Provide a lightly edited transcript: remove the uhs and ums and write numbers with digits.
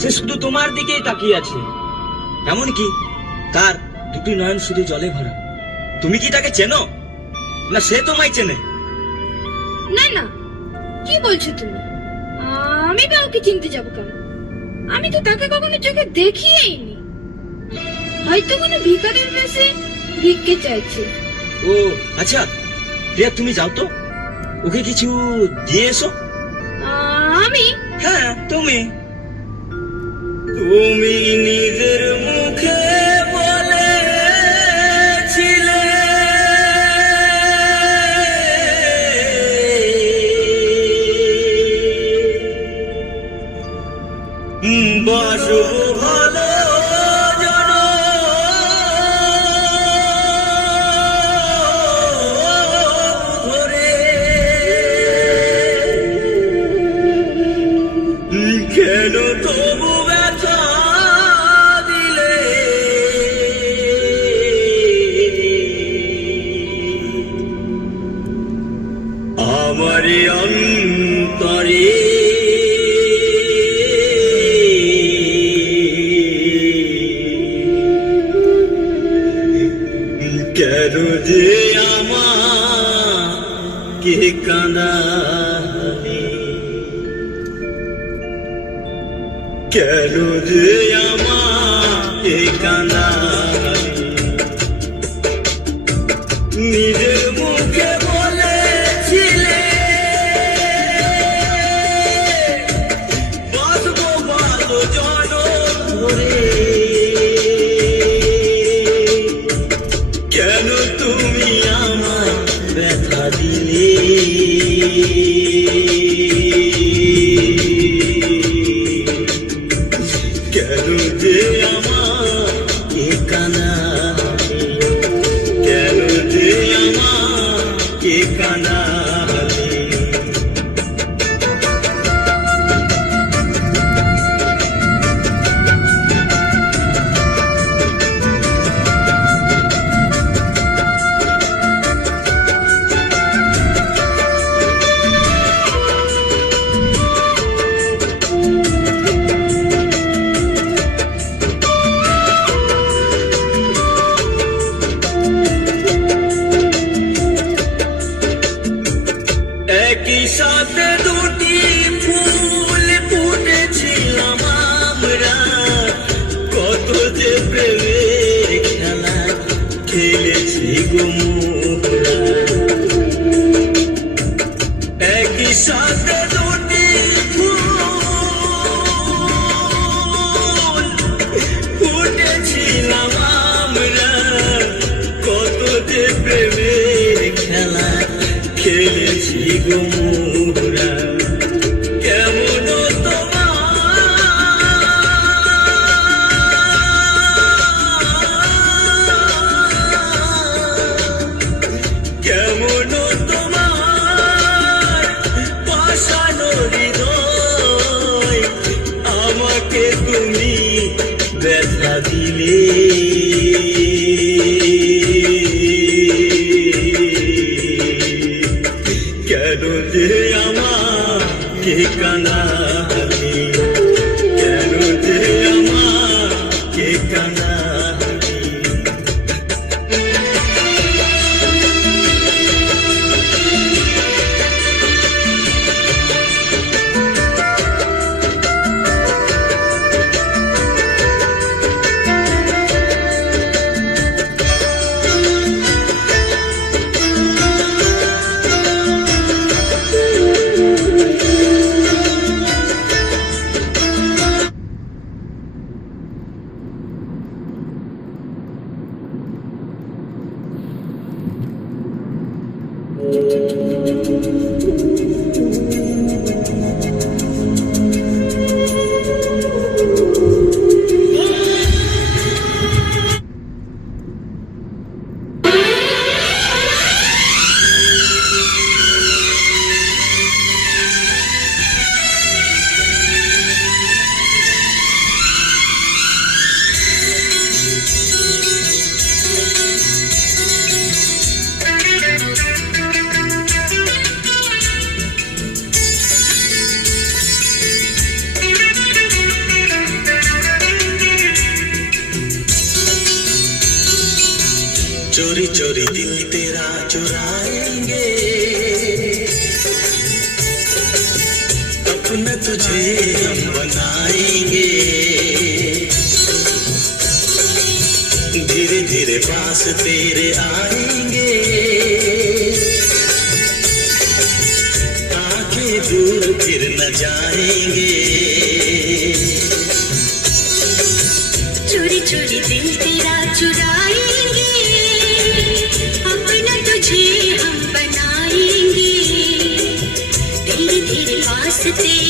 সে শুধু তোমার দিকেই তাকিয়ে আছে, এমনকি তার দুটি নয়ন শুধু জলে ভরা। তুমি কি তাকে চেনো, না সে তোমায় চেনে? না না, কি বলছো তুমি? আমি বা ওকে চিনতে যাবো কেন? আমি তো তাকে কখনো চোখে দেখিয়েইনি। হয়তো কোনো ভিখারির বেশে ভিক্ষে চাইছে। ও আচ্ছা, প্রিয়া তুমি যাও তো, ওকে কিছু দিয়ে এসো। আমি? হ্যাঁ তুমি। তুমি নিজের মুখে বলেছিলে বাসো ভালো কেন তবু ব্যথা দিলে? আমারে অন্তরে কেন যে আমাকে কাঁদালে? কেন যে আমাকে কাঁদালে? নিজের মুখে বলেছিলে বাসবো ভালো জনম ধরে। কেন তুমি আমায় ব্যথা দিলে? কেন যে আমাকে কাঁদালে? কেন যে আমাকে কাঁদালে? একই সাথে দুটি ফুল ফুটেছিলাম আমরা, কত যে প্রেমের খেলা খেলেছি গো মোরা। একই সাথে দুটি ফুল ফুটেছিলাম আমরা, কত যে প্রেমের খেলা খেলেছি গো মোরা। কেমন কেমন তোমার পাষানো হৃদয়, আমাকে তুমি ব্যথা দিলে। কেন যে আমাকে কাঁদালে? কেন যে আমাকে কাঁদালে? चोरी दिल तेरा चुराएंगे, अपना तुझे हम बनाएंगे, धीरे धीरे पास तेरे आएंगे, आंखें दूर फिर न जाएंगे। चोरी चोरी दिल तेरा चुराएंगे, अपना तुझे हम बनाएंगे, धीरे धीरे पास तेरे